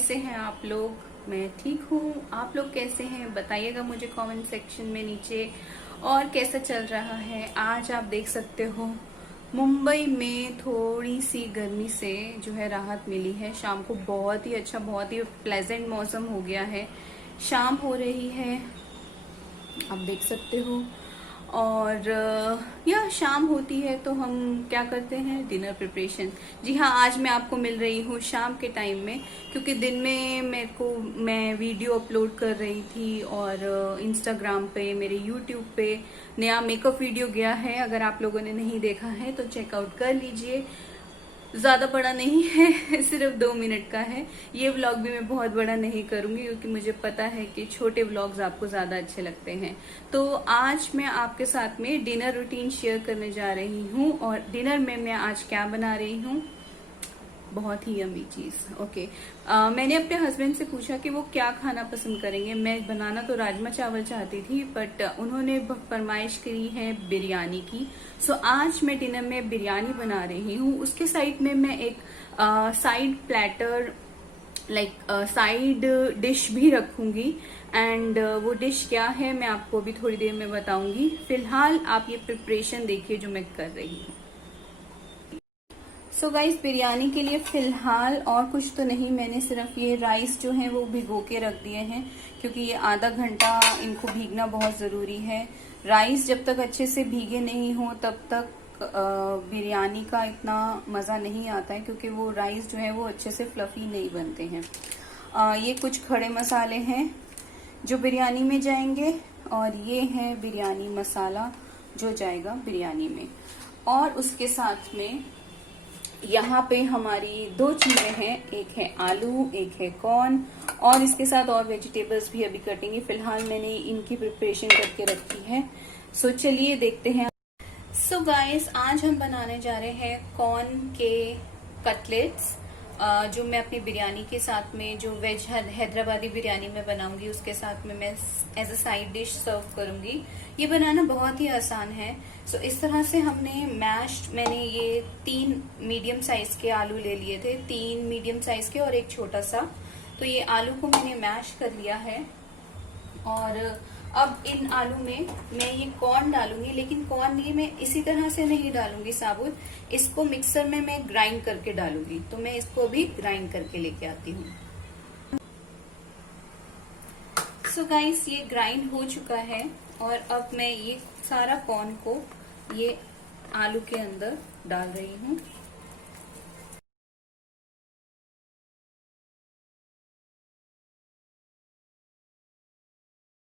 कैसे हैं आप लोग। मैं ठीक हूँ, आप लोग कैसे हैं बताइएगा मुझे कमेंट सेक्शन में नीचे। और कैसा चल रहा है। आज आप देख सकते हो मुंबई में थोड़ी सी गर्मी से जो है राहत मिली है। शाम को बहुत ही अच्छा, बहुत ही प्लेजेंट मौसम हो गया है। शाम हो रही है, आप देख सकते हो। और या शाम होती है तो हम क्या करते हैं, डिनर प्रिपरेशन। जी हाँ, आज मैं आपको मिल रही हूँ शाम के टाइम में, क्योंकि दिन में मैं वीडियो अपलोड कर रही थी और इंस्टाग्राम पे, मेरे यूट्यूब पे नया मेकअप वीडियो गया है। अगर आप लोगों ने नहीं देखा है तो चेकआउट कर लीजिए। ज्यादा बड़ा नहीं है सिर्फ 2 मिनट का है। ये व्लॉग भी मैं बहुत बड़ा नहीं करूंगी, क्योंकि मुझे पता है कि छोटे व्लॉग्स आपको ज्यादा अच्छे लगते हैं। तो आज मैं आपके साथ में डिनर रूटीन शेयर करने जा रही हूँ। और डिनर में मैं आज क्या बना रही हूँ, बहुत ही यम्मी चीज। ओके, मैंने अपने हस्बैंड से पूछा कि वो क्या खाना पसंद करेंगे। मैं बनाना तो राजमा चावल चाहती थी, बट उन्होंने फरमाइश करी है बिरयानी की। सो आज मैं डिनर में बिरयानी बना रही हूँ। उसके साइड में मैं एक साइड प्लेटर, साइड डिश भी रखूंगी। एंड वो डिश क्या है मैं आपको अभी थोड़ी देर में बताऊंगी। फिलहाल आप ये प्रिपरेशन देखिए जो मैं कर रही हूँ। सो गाइस, बिरयानी के लिए फिलहाल और कुछ तो नहीं, मैंने सिर्फ ये राइस जो है वो भिगो के रख दिए हैं, क्योंकि ये आधा घंटा इनको भीगना बहुत जरूरी है। राइस जब तक अच्छे से भीगे नहीं हो तब तक बिरयानी का इतना मजा नहीं आता है, क्योंकि वो राइस जो है वो अच्छे से फ्लफी नहीं बनते हैं। ये कुछ खड़े मसाले हैं जो बिरयानी में जाएंगे, और ये है बिरयानी मसाला जो जाएगा बिरयानी में। और उसके साथ में यहाँ पे हमारी 2 चीजें हैं, एक है आलू, एक है कॉर्न, और इसके साथ और वेजिटेबल्स भी अभी कटेंगे। फिलहाल मैंने इनकी प्रिपरेशन करके रखी है। सो चलिए देखते हैं। सो गाइस, आज हम बनाने जा रहे हैं कॉर्न के कटलेट्स, जो मैं अपनी बिरयानी के साथ में, जो वेज हैदराबादी बिरयानी में बनाऊंगी उसके साथ में मैं एज अ साइड डिश सर्व करूंगी। ये बनाना बहुत ही आसान है। सो इस तरह से हमने मैंने ये 3 मीडियम साइज के आलू ले लिए थे, 3 मीडियम साइज के और एक छोटा सा। तो ये आलू को मैंने मैश कर लिया है। और अब इन आलू में मैं ये कॉर्न डालूंगी, लेकिन कॉर्न ये मैं इसी तरह से नहीं डालूंगी साबुत, इसको मिक्सर में मैं ग्राइंड करके डालूंगी। तो मैं इसको भी ग्राइंड करके लेके आती हूँ। सो गाइस, ये ग्राइंड हो चुका है, और अब मैं ये सारा कॉर्न को ये आलू के अंदर डाल रही हूँ।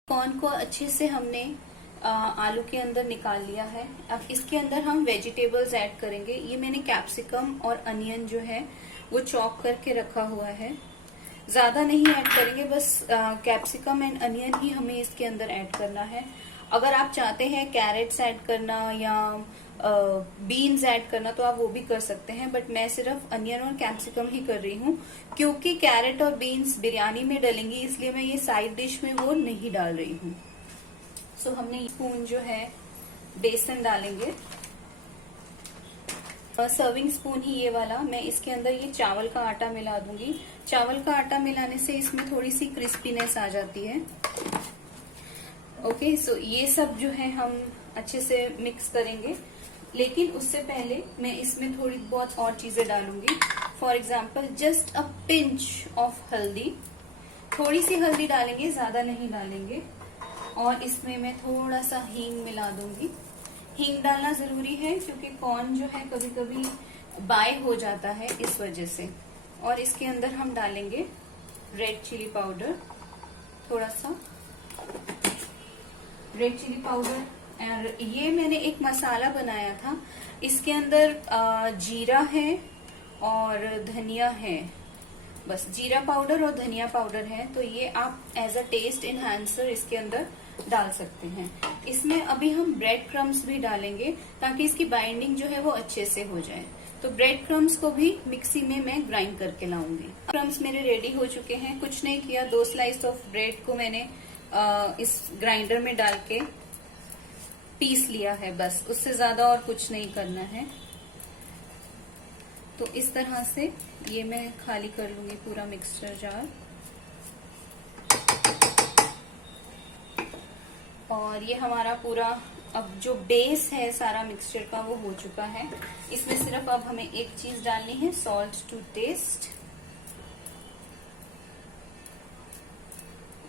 कॉर्न को अच्छे से हमने आलू के अंदर निकाल लिया है। अब इसके अंदर हम वेजिटेबल्स ऐड करेंगे। ये मैंने कैप्सिकम और अनियन जो है वो चॉप करके रखा हुआ है। ज्यादा नहीं ऐड करेंगे, बस कैप्सिकम एंड अनियन ही हमें इसके अंदर ऐड करना है। अगर आप चाहते हैं कैरेट्स ऐड करना या बीन्स ऐड करना तो आप वो भी कर सकते हैं, बट मैं सिर्फ अनियन और कैप्सिकम ही कर रही हूँ, क्योंकि कैरेट और बीन्स बिरयानी में डलेंगी, इसलिए मैं ये साइड डिश में वो नहीं डाल रही हूँ। सो हमने स्पून जो है बेसन डालेंगे, सर्विंग स्पून ही ये वाला। मैं इसके अंदर ये चावल का आटा मिला दूंगी। चावल का आटा मिलाने से इसमें थोड़ी सी क्रिस्पीनेस आ जाती है। ओके, सो ये सब जो है हम अच्छे से मिक्स करेंगे, लेकिन उससे पहले मैं इसमें थोड़ी बहुत और चीजें डालूंगी। For example, just a pinch of हल्दी, थोड़ी सी हल्दी डालेंगे, ज्यादा नहीं डालेंगे। और इसमें मैं थोड़ा सा हींग मिला दूंगी। हींग डालना जरूरी है, क्योंकि कॉर्न जो है कभी कभी बाय हो जाता है, इस वजह से। और इसके अंदर हम डालेंगे रेड चिली पाउडर, थोड़ा सा रेड चिली पाउडर। और ये मैंने एक मसाला बनाया था, इसके अंदर जीरा है और धनिया है, बस जीरा पाउडर और धनिया पाउडर है। तो ये आप एज अ टेस्ट इनहांसर इसके अंदर डाल सकते हैं। इसमें अभी हम ब्रेड क्रम्स भी डालेंगे, ताकि इसकी बाइंडिंग जो है वो अच्छे से हो जाए। तो ब्रेड क्रम्स को भी मिक्सी में मैं ग्राइंड करके लाऊंगी। क्रम्स मेरे रेडी हो चुके हैं। कुछ नहीं किया, 2 स्लाइस ऑफ ब्रेड को मैंने इस ग्राइंडर में डाल के पीस लिया है, बस। उससे ज्यादा और कुछ नहीं करना है। तो इस तरह से ये मैं खाली कर लूंगी पूरा मिक्सचर जार। और ये हमारा पूरा अब जो बेस है सारा मिक्सचर का वो हो चुका है। इसमें सिर्फ अब हमें एक चीज डालनी है, सॉल्ट टू टेस्ट।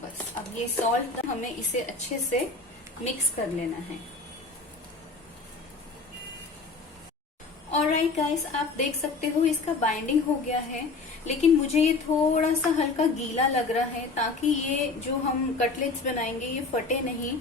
बस अब ये सॉल्ट हमें इसे अच्छे से मिक्स कर लेना है। ऑलराइट गाइस, आप देख सकते हो इसका बाइंडिंग हो गया है, लेकिन मुझे ये थोड़ा सा हल्का गीला लग रहा है ताकि ये जो हम कटलेट्स बनाएंगे ये फटे नहीं,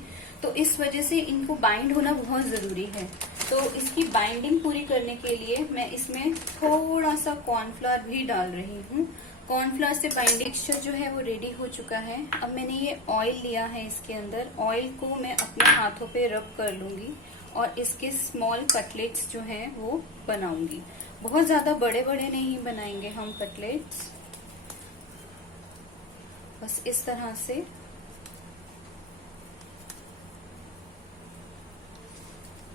तो इस वजह से इनको बाइंड होना बहुत जरूरी है। तो इसकी बाइंडिंग पूरी करने के लिए मैं इसमें थोड़ा सा कॉर्नफ्लोर भी डाल रही हूँ। कॉर्नफ्लोर से बाइंडिंग मिक्सचर जो है वो रेडी हो चुका है। अब मैंने ये ऑयल लिया है, इसके अंदर ऑयल को मैं अपने हाथों पे रब कर लूंगी और इसके स्मॉल कटलेट्स जो हैं वो बनाऊंगी। बहुत ज्यादा बड़े बड़े नहीं बनाएंगे हम कटलेट्स, बस इस तरह से।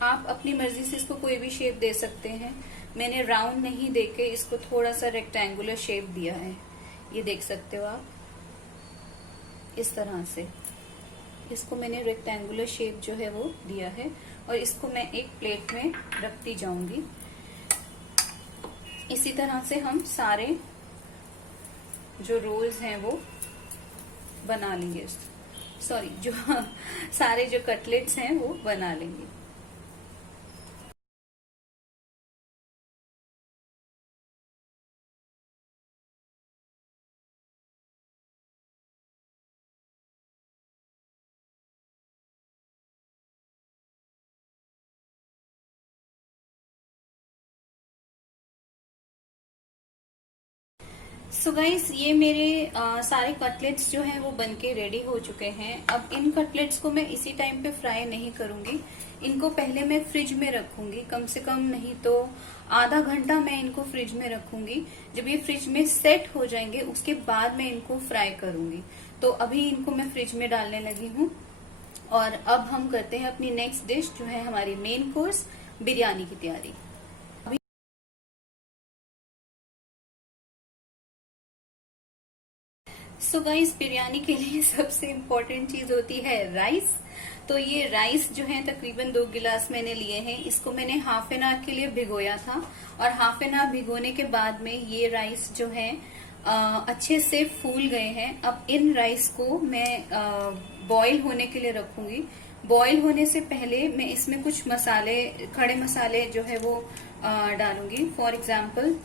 आप अपनी मर्जी से इसको कोई भी शेप दे सकते हैं। मैंने राउंड नहीं देके इसको थोड़ा सा रेक्टेंगुलर शेप दिया है, ये देख सकते हो आप, इस तरह से इसको मैंने रेक्टेंगुलर शेप जो है वो दिया है। और इसको मैं एक प्लेट में रखती जाऊंगी। इसी तरह से हम सारे जो रोल्स हैं वो बना लेंगे, सॉरी जो सारे जो कटलेट्स हैं वो बना लेंगे। सो गाइस, ये मेरे सारे कटलेट्स जो हैं वो बनके रेडी हो चुके हैं। अब इन कटलेट्स को मैं इसी टाइम पे फ्राई नहीं करूंगी, इनको पहले मैं फ्रिज में रखूंगी, कम से कम नहीं तो आधा घंटा मैं इनको फ्रिज में रखूंगी। जब ये फ्रिज में सेट हो जाएंगे उसके बाद मैं इनको फ्राई करूंगी। तो अभी इनको मैं फ्रिज में डालने लगी हूँ। और अब हम करते हैं अपनी नेक्स्ट डिश जो है हमारी मेन कोर्स बिरयानी की तैयारी। सो गाइस, बिरयानी के लिए सबसे इम्पोर्टेंट चीज होती है राइस। तो ये राइस जो है तकरीबन 2 गिलास मैंने लिए हैं। इसको मैंने हाफ एन आवर के लिए भिगोया था और हाफ एन आवर भिगोने के बाद में ये राइस जो है अच्छे से फूल गए हैं। अब इन राइस को मैं बॉईल होने के लिए रखूंगी। बॉईल होने से पहले मैं इसमें कुछ मसाले, खड़े मसाले जो है वो डालूंगी। फॉर एग्जाम्पल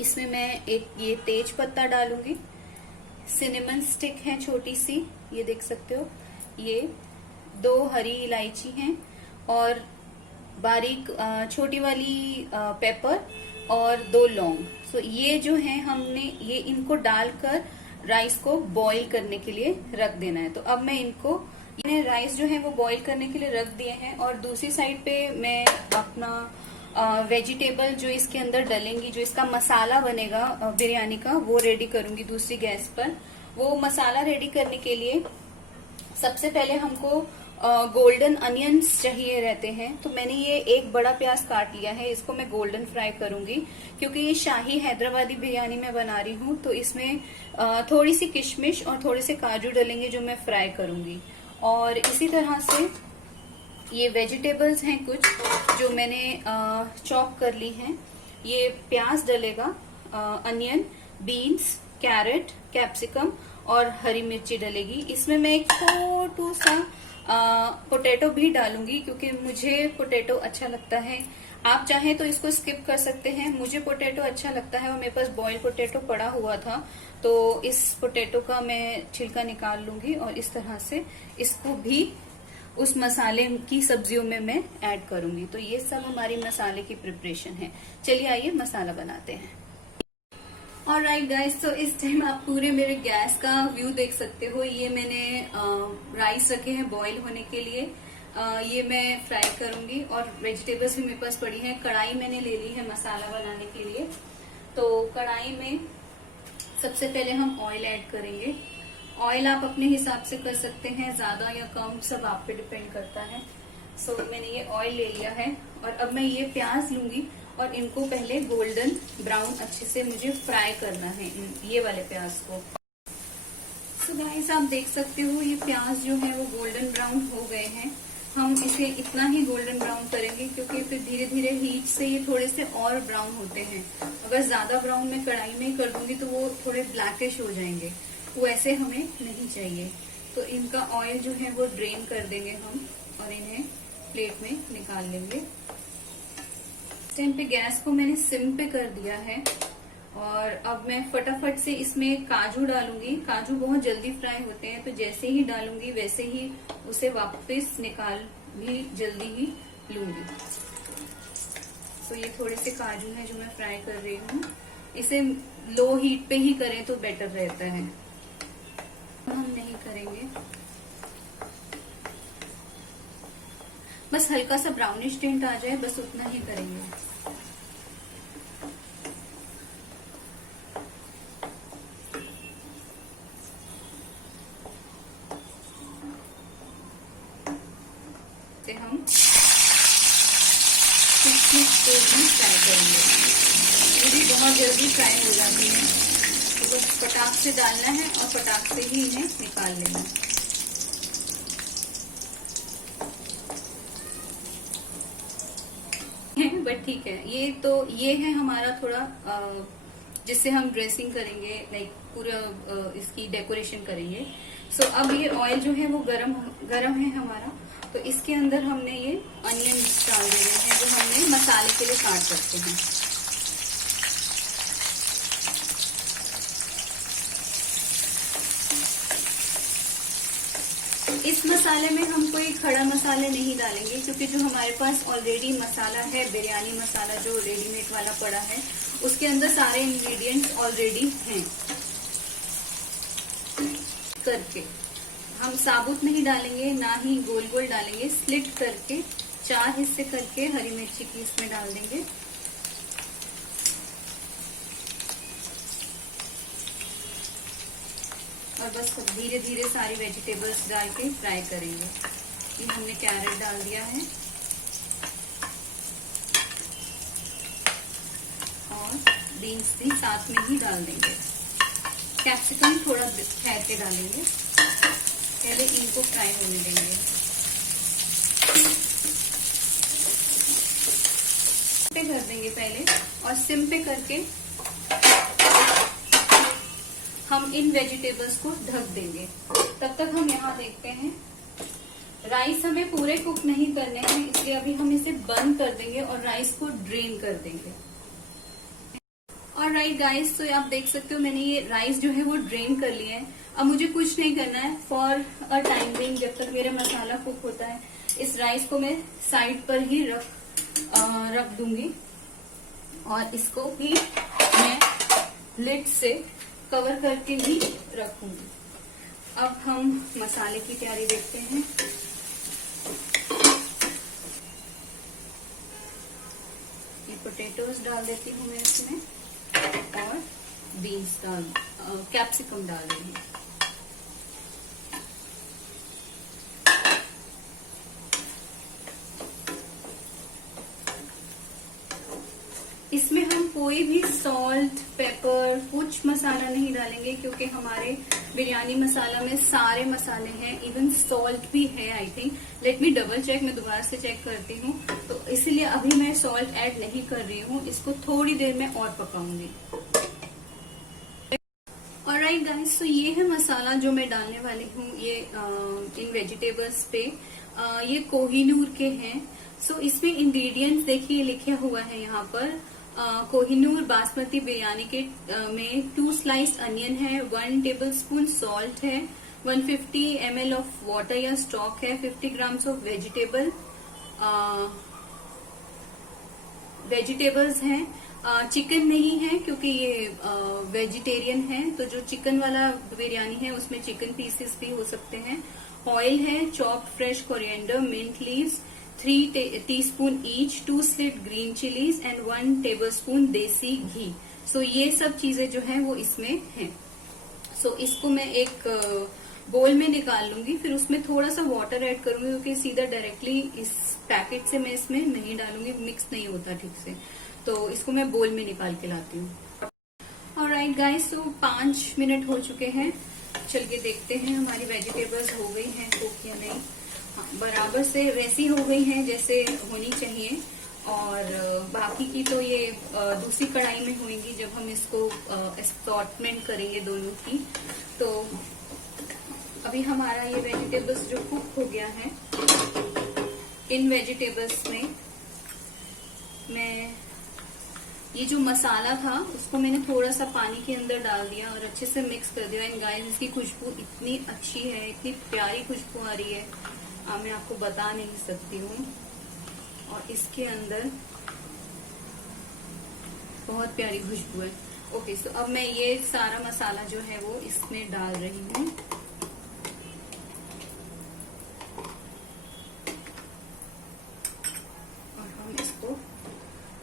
इसमें मैं एक ये तेज पत्ता डालूंगी, सिनेमन स्टिक है छोटी सी, ये देख सकते हो, ये 2 हरी इलायची हैं और बारीक छोटी वाली पेपर और 2 लौंग। सो ये जो है हमने ये इनको डालकर राइस को बॉईल करने के लिए रख देना है। तो अब मैं इनको, ये राइस जो है वो बॉईल करने के लिए रख दिए हैं। और दूसरी साइड पे मैं अपना वेजिटेबल जो इसके अंदर डलेंगी, जो इसका मसाला बनेगा बिरयानी का, वो रेडी करूंगी दूसरी गैस पर। वो मसाला रेडी करने के लिए सबसे पहले हमको गोल्डन अनियंस चाहिए रहते हैं। तो मैंने ये एक बड़ा प्याज काट लिया है, इसको मैं गोल्डन फ्राई करूंगी क्योंकि ये शाही हैदराबादी बिरयानी मैं बना रही हूँ। तो इसमें थोड़ी सी किशमिश और थोड़े से काजू डलेंगे जो मैं फ्राई करूंगी। और इसी तरह से ये वेजिटेबल्स हैं कुछ जो मैंने चॉप कर ली हैं। ये प्याज डलेगा, अनियन, बीन्स, कैरेट, कैप्सिकम और हरी मिर्ची डलेगी। इसमें मैं एक छोटू सा पोटैटो भी डालूंगी क्योंकि मुझे पोटैटो अच्छा लगता है। आप चाहें तो इसको स्किप कर सकते हैं, मुझे पोटैटो अच्छा लगता है और मेरे पास बॉइल्ड पोटैटो पड़ा हुआ था, तो इस पोटैटो का मैं छिलका निकाल लूंगी और इस तरह से इसको भी उस मसाले की सब्जियों में मैं ऐड करूंगी। तो ये सब हमारी मसाले की प्रिपरेशन है। चलिए आइए मसाला बनाते हैं। ऑलराइट गाइस, तो इस टाइम आप पूरे मेरे गैस का व्यू देख सकते हो। ये मैंने राइस रखे हैं बॉईल होने के लिए, ये मैं फ्राई करूंगी और वेजिटेबल्स भी मेरे पास पड़ी हैं। कढ़ाई मैंने ले ली है मसाला बनाने के लिए। तो कढ़ाई में सबसे पहले हम ऑयल ऐड करेंगे। ऑयल आप अपने हिसाब से कर सकते हैं, ज्यादा या कम सब आप पे डिपेंड करता है। सो मैंने ये ऑयल ले लिया है और अब मैं ये प्याज लूंगी और इनको पहले गोल्डन ब्राउन अच्छे से मुझे फ्राई करना है, ये वाले प्याज को। सो गाइस आप देख सकते हो ये प्याज जो है वो गोल्डन ब्राउन हो गए हैं। हम इसे इतना ही गोल्डन ब्राउन करेंगे क्योंकि फिर धीरे धीरे हीट से ये थोड़े से और ब्राउन होते हैं। अगर ज्यादा ब्राउन मैं कढ़ाई में ही कर दूंगी तो वो थोड़े ब्लैकिश हो जाएंगे, वो ऐसे हमें नहीं चाहिए। तो इनका ऑयल जो है वो ड्रेन कर देंगे हम और इन्हें प्लेट में निकाल लेंगे। इस टाइम पे गैस को मैंने सिम पे कर दिया है और अब मैं फटाफट से इसमें काजू डालूंगी। काजू बहुत जल्दी फ्राई होते हैं, तो जैसे ही डालूंगी वैसे ही उसे वापस निकाल भी जल्दी ही लूंगी। तो ये थोड़े से काजू हैं जो मैं फ्राई कर रही हूँ। इसे लो हीट पे ही करें तो बेटर रहता है, हम नहीं करेंगे। बस हल्का सा ब्राउनिश टिंट आ जाए, बस उतना ही करेंगे। हम को भी फ्राई करेंगे, ये भी बहुत जल्दी फ्राई हो जाती है, तो बस फटाक से डालना है और फटाक से ही इन्हें निकाल लेना है। बट ठीक है, ये है हमारा थोड़ा जिससे हम ड्रेसिंग करेंगे, लाइक पूरा इसकी डेकोरेशन करेंगे। सो अब ये ऑयल जो है वो गरम है हमारा, तो इसके अंदर हमने ये अनियन डाल देने हैं जो हमने मसाले के लिए काट सकते हैं। इस मसाले में हम कोई खड़ा मसाले नहीं डालेंगे क्योंकि जो हमारे पास ऑलरेडी मसाला है, बिरयानी मसाला जो रेडीमेड वाला पड़ा है, उसके अंदर सारे इंग्रेडिएंट्स ऑलरेडी हैं। करके हम साबुत नहीं डालेंगे, ना ही गोल गोल डालेंगे, स्लिट करके 4 हिस्से करके हरी मिर्ची की इसमें डाल देंगे। और बस धीरे धीरे सारी वेजिटेबल्स डाल के फ्राई करेंगे। ये हमने कैरेट डाल दिया है और बीन्स भी साथ में ही डाल देंगे। कैप्सिकम थोड़ा ठहर के डालेंगे, पहले इनको फ्राई होने देंगे। पे कर देंगे पहले और सिम पे करके हम इन वेजिटेबल्स को ढक देंगे। तब तक हम यहाँ देखते हैं, राइस हमें पूरे कुक नहीं करने हैं, इसलिए अभी हम इसे बंद कर देंगे और राइस को ड्रेन कर देंगे। और राइट गाइस, तो आप देख सकते हो मैंने ये राइस जो है वो ड्रेन कर लिया है। अब मुझे कुछ नहीं करना है फॉर अ टाइम बिंग, जब तक मेरा मसाला कुक होता है। इस राइस को मैं साइड पर ही रख दूंगी और इसको भी मैं लिड से कवर करके ही रखूंगी। अब हम मसाले की तैयारी देखते हैं। ये पोटैटोज डाल देती हूँ मैं इसमें और बीन्स कैप्सिकम डाल रही हूँ। इसमें हम कोई भी सॉल्ट, पेपर, कुछ मसाला नहीं डालेंगे क्योंकि हमारे बिरयानी मसाला में सारे मसाले हैं, इवन सॉल्ट भी है। I think, let me double check, मैं दोबारा से चेक करती हूँ। तो इसीलिए अभी मैं सॉल्ट ऐड नहीं कर रही हूँ, इसको थोड़ी देर में और पकाऊंगी। ऑलराइट गाइस, तो ये है मसाला जो मैं डालने वाली हूँ ये इन वेजिटेबल्स पे। ये कोहिनूर के हैं। सो इसमें इंग्रेडिएंट्स देखिए लिखे हुआ है यहाँ पर। कोहिनूर बासमती बिरयानी के में 2 स्लाइस अनियन है, 1 टेबलस्पून सॉल्ट है, 150 ml ऑफ वाटर या स्टॉक है, 50 ग्राम्स ऑफ वेजिटेबल्स हैं। चिकन नहीं है क्योंकि ये वेजिटेरियन है, तो जो चिकन वाला बिरयानी है उसमें चिकन पीसेस भी हो सकते हैं। ऑयल है, chopped fresh coriander, mint leaves, 3 teaspoon each, 2 slit green chillies and 1 tablespoon desi ghee. सो ये सब चीजें जो है वो इसमें हैं। सो इसको मैं एक बोल में निकाल लूंगी, फिर उसमें थोड़ा सा वाटर ऐड करूंगी क्योंकि सीधा डायरेक्टली इस पैकेट से मैं इसमें नहीं डालूंगी, मिक्स नहीं होता ठीक से। तो इसको मैं बोल में निकाल के लाती हूँ। ऑलराइट गाइस, तो 5 मिनट हो चुके हैं। चलिए देखते हैं हमारी वेजिटेबल्स हो गई हैं कुक या नहीं। हाँ, बराबर से वैसी हो गई हैं जैसे होनी चाहिए। और बाकी की तो ये दूसरी कढ़ाई में होंगी जब हम इसको असॉर्टमेंट करेंगे दोनों की। तो अभी हमारा ये वेजिटेबल्स जो कुक हो गया है, इन वेजिटेबल्स में मैं ये जो मसाला था उसको मैंने थोड़ा सा पानी के अंदर डाल दिया और अच्छे से मिक्स कर दिया। एंड गाइस, इसकी खुशबू इतनी अच्छी है, इतनी प्यारी खुशबू आ रही है, मैं आपको बता नहीं सकती हूँ। और इसके अंदर बहुत प्यारी खुशबू है। ओके, सो अब मैं ये सारा मसाला जो है वो इसमें डाल रही हूँ। और हम इसको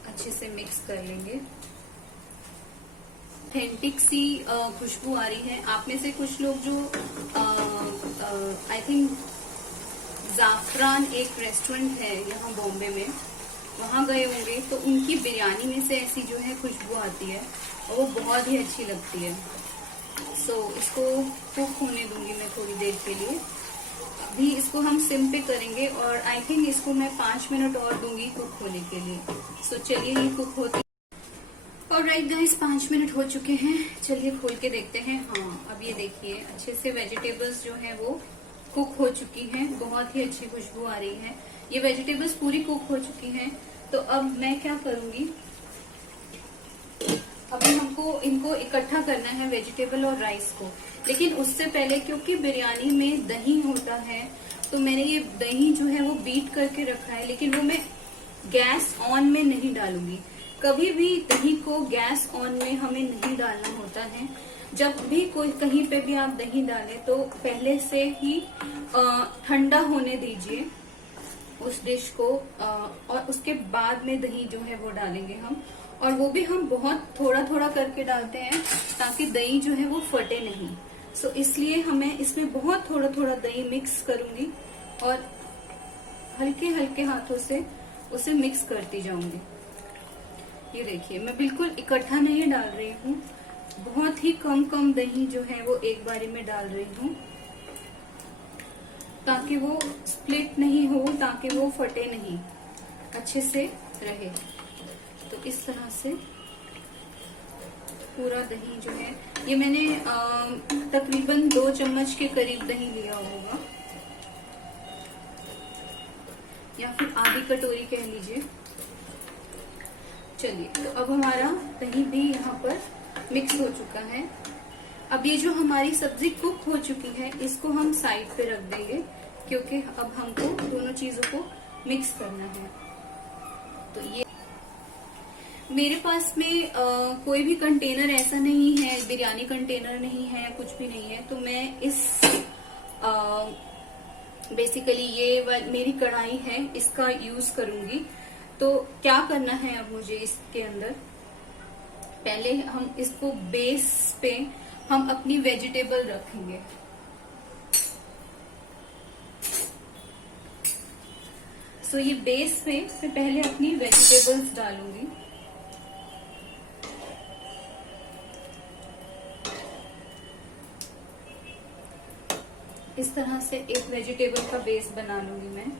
अच्छे से मिक्स कर लेंगे। ऑथेंटिक सी खुशबू आ रही है। आप में से कुछ लोग जो आई थिंक जाफरान एक रेस्टोरेंट है यहाँ बॉम्बे में, वहां गए होंगे तो उनकी बिरयानी में से ऐसी जो है खुशबू आती है और वो बहुत ही अच्छी लगती है। सो इसको कुक होने दूंगी मैं थोड़ी देर के लिए। अभी इसको हम सिम पे करेंगे और आई थिंक इसको मैं 5 मिनट और दूंगी कुक होने के लिए। सो चलिए ये कुक होती है। ऑलराइट गाइस, 5 मिनट हो चुके हैं। चलिए खोल के देखते हैं। हाँ, अब ये देखिए अच्छे से वेजिटेबल्स जो है वो कुक हो चुकी हैं। बहुत ही अच्छी खुशबू आ रही है। ये वेजिटेबल्स पूरी कुक हो चुकी हैं। तो अब मैं क्या करूंगी, अभी हमको इनको इकट्ठा करना है, वेजिटेबल और राइस को। लेकिन उससे पहले क्योंकि बिरयानी में दही होता है तो मैंने ये दही जो है वो बीट करके रखा है, लेकिन वो मैं गैस ऑन में नहीं डालूंगी। कभी भी दही को गैस ऑन में हमें नहीं डालना होता है। जब भी कोई कहीं पे भी आप दही डालें तो पहले से ही ठंडा होने दीजिए उस डिश को, और उसके बाद में दही जो है वो डालेंगे हम। और वो भी हम बहुत थोड़ा थोड़ा करके डालते हैं ताकि दही जो है वो फटे नहीं। सो इसलिए हमें इसमें बहुत थोड़ा थोड़ा दही मिक्स करूंगी और हल्के हल्के हाथों से उसे मिक्स करती जाऊंगी। ये देखिए, मैं बिल्कुल इकट्ठा नहीं डाल रही हूँ, बहुत ही कम कम दही जो है वो एक बारी में डाल रही हूँ ताकि वो स्प्लिट नहीं हो, ताकि वो फटे नहीं, अच्छे से रहे। तो इस तरह से पूरा दही जो है, ये मैंने तकरीबन 2 चम्मच के करीब दही लिया होगा, या फिर आधी कटोरी कह लीजिए। चलिए, तो अब हमारा दही भी यहाँ पर मिक्स हो चुका है। अब ये जो हमारी सब्जी कुक हो चुकी है इसको हम साइड पे रख देंगे क्योंकि अब हमको दोनों चीजों को मिक्स करना है। तो ये मेरे पास में कोई भी कंटेनर ऐसा नहीं है, बिरयानी कंटेनर नहीं है, कुछ भी नहीं है। तो मैं इस बेसिकली ये मेरी कढ़ाई है, इसका यूज करूंगी। तो क्या करना है अब मुझे इसके अंदर, पहले हम इसको बेस पे हम अपनी वेजिटेबल रखेंगे। सो ये बेस पे मैं पहले अपनी वेजिटेबल्स डालूंगी। इस तरह से एक वेजिटेबल का बेस बना लूंगी मैं।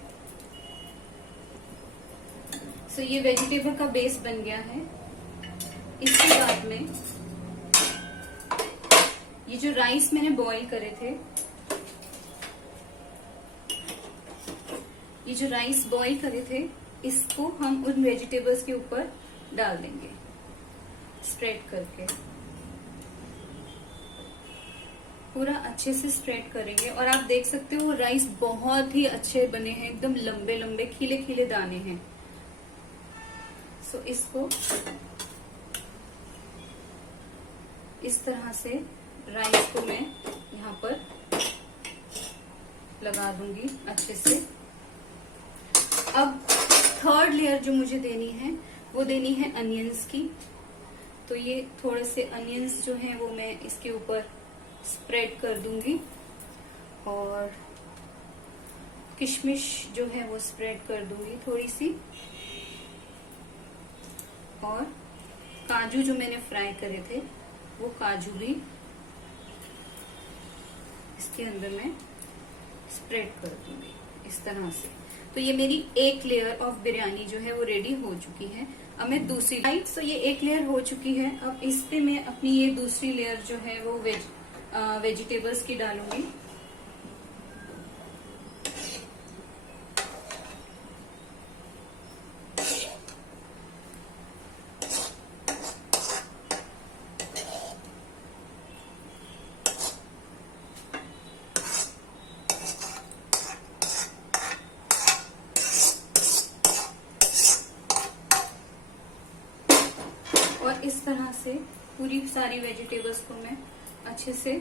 सो ये वेजिटेबल का बेस बन गया है। इसके बाद में ये जो राइस मैंने बॉईल करे थे, ये जो राइस बॉईल करे थे इसको हम उन वेजिटेबल्स के ऊपर डाल देंगे स्प्रेड करके। पूरा अच्छे से स्प्रेड करेंगे और आप देख सकते हो राइस बहुत ही अच्छे बने हैं, एकदम लंबे लंबे खिले खिले दाने हैं। सो इसको इस तरह से राइस को मैं यहाँ पर लगा दूंगी अच्छे से। अब थर्ड लेयर जो मुझे देनी है वो देनी है अनियंस की। तो ये थोड़े से अनियंस जो हैं वो मैं इसके ऊपर स्प्रेड कर दूंगी और किशमिश जो है वो स्प्रेड कर दूंगी थोड़ी सी, और काजू जो मैंने फ्राई करे थे वो काजू भी इसके अंदर मैं स्प्रेड कर दूंगी इस तरह से। तो ये मेरी एक लेयर ऑफ बिरयानी जो है वो रेडी हो चुकी है। अब मैं दूसरी राइट, तो ये एक लेयर हो चुकी है। अब इस पे मैं अपनी ये दूसरी लेयर जो है वो वेजिटेबल्स की डालूंगी। और इस तरह से पूरी सारी वेजिटेबल्स को मैं अच्छे से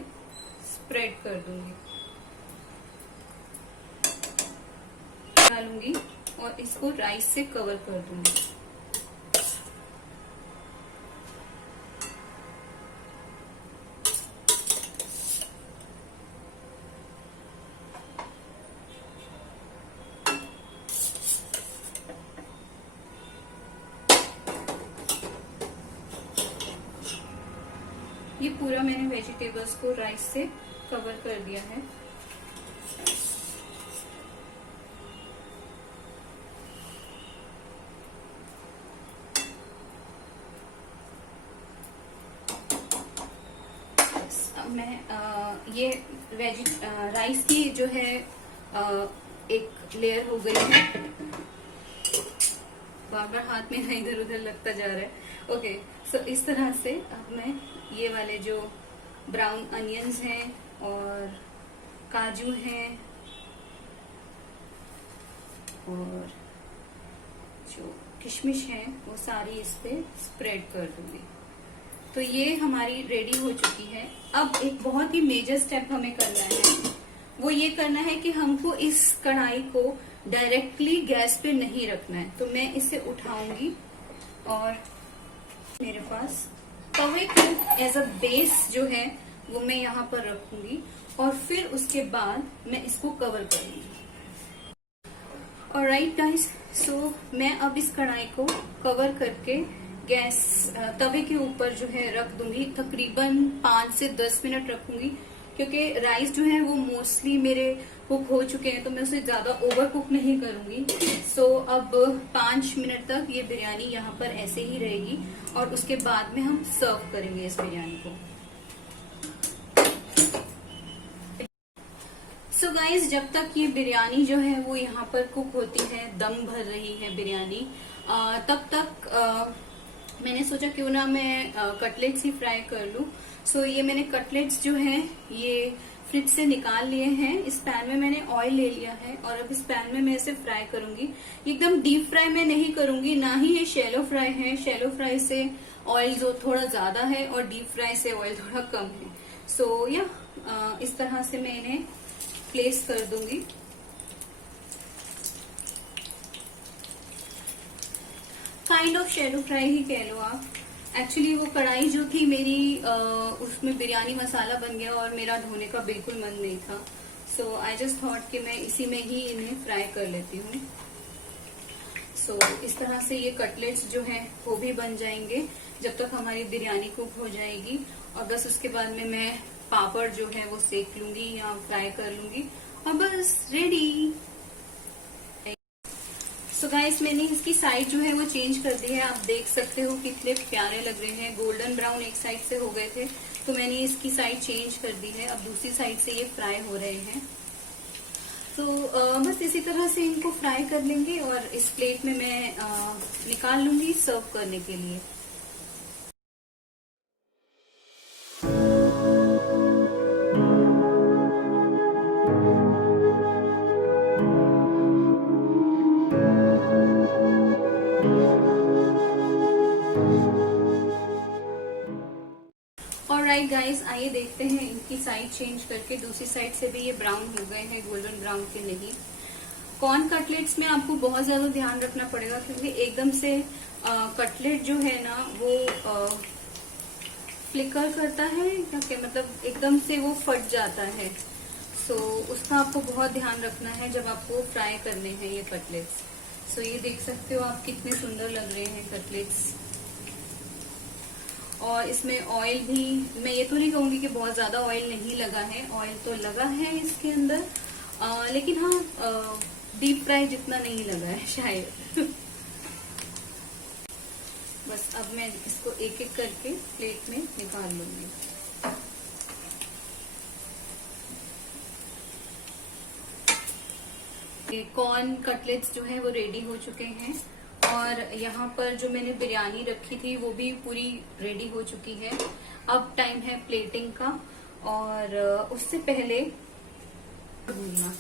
स्प्रेड कर दूंगी, डालूंगी और इसको राइस से कवर कर दूंगी। ये पूरा मैंने वेजिटेबल्स को राइस से कवर कर दिया है। अब मैं ये राइस की जो है एक लेयर हो गई है। बार बार हाथ में इधर उधर लगता जा रहा है। ओके, सो इस तरह से अब मैं ये वाले जो ब्राउन अनियंस हैं और काजू हैं और जो किशमिश है वो सारी इस पे स्प्रेड कर दूंगी। तो ये हमारी रेडी हो चुकी है। अब एक बहुत ही मेजर स्टेप हमें करना है, वो ये करना है कि हमको इस कढ़ाई को डायरेक्टली गैस पे नहीं रखना है। तो मैं इसे उठाऊंगी और मेरे पास तवे को एज अ बेस जो है वो मैं यहाँ पर रखूंगी और फिर उसके बाद मैं इसको कवर करूंगी। ऑलराइट गाइस, सो मैं अब इस कढ़ाई को कवर करके गैस तवे के ऊपर जो है रख दूंगी। तकरीबन 5 से 10 मिनट रखूंगी, क्योंकि राइस जो है वो मोस्टली मेरे कुक हो चुके हैं, तो मैं उसे ज्यादा ओवर कुक नहीं करूंगी। सो अब 5 मिनट तक ये बिरयानी यहाँ पर ऐसे ही रहेगी और उसके बाद में हम सर्व करेंगे इस बिरयानी को। सो गाइज, जब तक ये बिरयानी जो है वो यहाँ पर कुक होती है, दम भर रही है बिरयानी, तब तक मैंने सोचा क्यों ना मैं कटलेट्स ही फ्राई कर लूं। सो ये मैंने कटलेट्स जो हैं ये फ्रिज से निकाल लिए हैं। इस पैन में मैंने ऑयल ले लिया है और अब इस पैन में मैं इसे फ्राई करूंगी। एकदम डीप फ्राई मैं नहीं करूंगी, ना ही ये शैलो फ्राई है। शैलो फ्राई से ऑयल जो थोड़ा ज्यादा है और डीप फ्राई से ऑयल थोड़ा कम है। सो या इस तरह से मैं इन्हें प्लेस कर दूंगी। काइंड ऑफ शैलो फ्राई ही कह लो आप। एक्चुअली वो कढ़ाई जो थी मेरी उसमें बिरयानी मसाला बन गया और मेरा धोने का बिल्कुल मन नहीं था। सो आई जस्ट थॉट कि मैं इसी में ही इन्हें फ्राई कर लेती हूँ। सो इस तरह से ये कटलेट्स जो हैं वो भी बन जाएंगे जब तक हमारी बिरयानी कुक हो जाएगी। और बस उसके बाद में मैं पापड़ जो है वो सेक लूंगी या फ्राई कर लूंगी और बस रेडी। सो गाइस, मैंने इसकी साइड जो है वो चेंज कर दी है। आप देख सकते हो कितने प्यारे लग रहे हैं। गोल्डन ब्राउन एक साइड से हो गए थे तो मैंने इसकी साइड चेंज कर दी है। अब दूसरी साइड से ये फ्राई हो रहे हैं। तो बस इसी तरह से इनको फ्राई कर लेंगे और इस प्लेट में मैं निकाल लूंगी सर्व करने के लिए। ऑलराइट गाइस, आइए देखते हैं इनकी साइड चेंज करके। दूसरी साइड से भी ये ब्राउन हो गए हैं, गोल्डन ब्राउन के नहीं। कॉर्न कटलेट्स में आपको बहुत ज्यादा ध्यान रखना पड़ेगा, क्योंकि एकदम से कटलेट जो है ना वो फ्लिकर करता है, क्या मतलब एकदम से वो फट जाता है। सो सो उसका आपको बहुत ध्यान रखना है जब आपको फ्राई करने हैं ये कटलेट्स। सो ये देख सकते हो आप कितने सुंदर लग रहे हैं कटलेट्स। और इसमें ऑयल भी, मैं ये तो नहीं कहूंगी कि बहुत ज्यादा ऑयल नहीं लगा है, ऑयल तो लगा है इसके अंदर, लेकिन हाँ डीप फ्राई जितना नहीं लगा है शायद। बस अब मैं इसको एक एक करके प्लेट में निकाल लूंगी। कॉर्न कटलेट्स जो है वो रेडी हो चुके हैं और यहाँ पर जो मैंने बिरयानी रखी थी वो भी पूरी रेडी हो चुकी है। अब टाइम है प्लेटिंग का, और उससे पहले भूलना,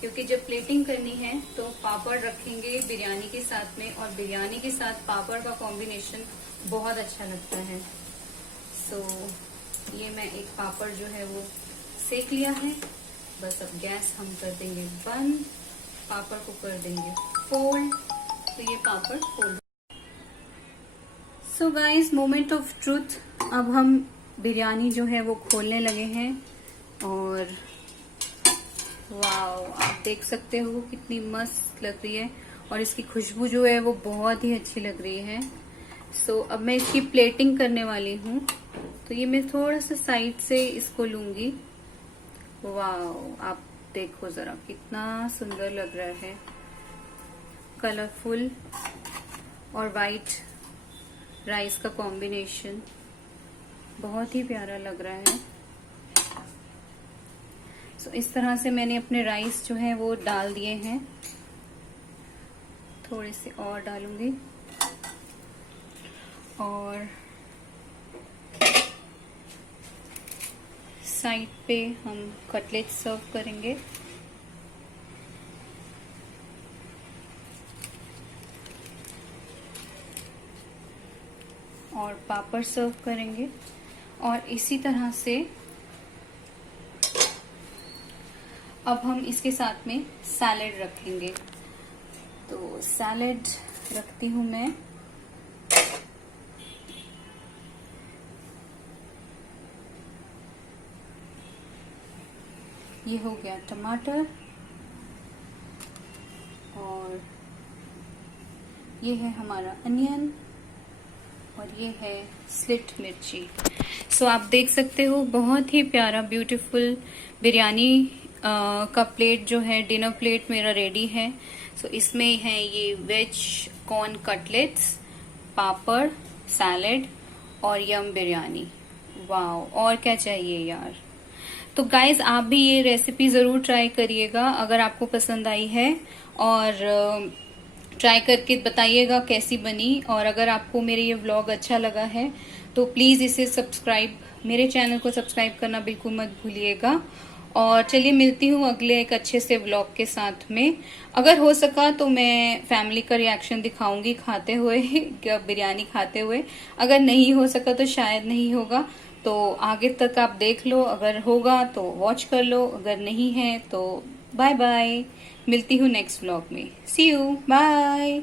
क्योंकि जब प्लेटिंग करनी है तो पापड़ रखेंगे बिरयानी के साथ में, और बिरयानी के साथ पापड़ का कॉम्बिनेशन बहुत अच्छा लगता है। सो ये मैं एक पापड़ जो है वो सेक लिया है। बस अब गैस हम कर देंगे बंद, पापड़ को कर देंगे फोल्ड। तो ये पापड़ fold. So guys, moment of truth, अब हम बिरयानी जो है वो खोलने लगे हैं और वाओ, आप देख सकते हो कितनी मस्त लग रही है और इसकी खुशबू जो है वो बहुत ही अच्छी लग रही है। सो अब मैं इसकी प्लेटिंग करने वाली हूँ। तो ये मैं थोड़ा सा साइड से इसको लूंगी। वाओ, आप देखो जरा कितना सुंदर लग रहा है, कलरफुल और वाइट राइस का कॉम्बिनेशन बहुत ही प्यारा लग रहा है। सो इस तरह से मैंने अपने राइस जो है वो डाल दिए हैं, थोड़े से और डालूंगी और साइड पे हम कटलेट सर्व करेंगे। और पापड़ सर्व करेंगे और इसी तरह से अब हम इसके साथ में सैलेड रखेंगे। तो सैलेड रखती हूँ मैं। ये हो गया टमाटर और ये है हमारा अनियन और ये है स्लिट मिर्ची। सो आप देख सकते हो बहुत ही प्यारा ब्यूटीफुल बिरयानी का प्लेट जो है, डिनर प्लेट मेरा रेडी है। सो इसमें है ये वेज कॉर्न कटलेट्स, पापड़, सैलेड और यम बिरयानी। वाओ, और क्या चाहिए यार। तो गाइज, आप भी ये रेसिपी जरूर ट्राई करिएगा अगर आपको पसंद आई है, और ट्राई करके बताइएगा कैसी बनी। और अगर आपको मेरे ये व्लॉग अच्छा लगा है तो प्लीज इसे सब्सक्राइब, मेरे चैनल को सब्सक्राइब करना बिल्कुल मत भूलिएगा। और चलिए मिलती हूँ अगले एक अच्छे से व्लॉग के साथ में। अगर हो सका तो मैं फैमिली का रिएक्शन दिखाऊंगी खाते हुए, बिरयानी खाते हुए। अगर नहीं हो सका तो शायद नहीं होगा, तो आगे तक आप देख लो, अगर होगा तो वॉच कर लो, अगर नहीं है तो बाय बाय। मिलती हूँ नेक्स्ट व्लॉग में। सी यू, बाय।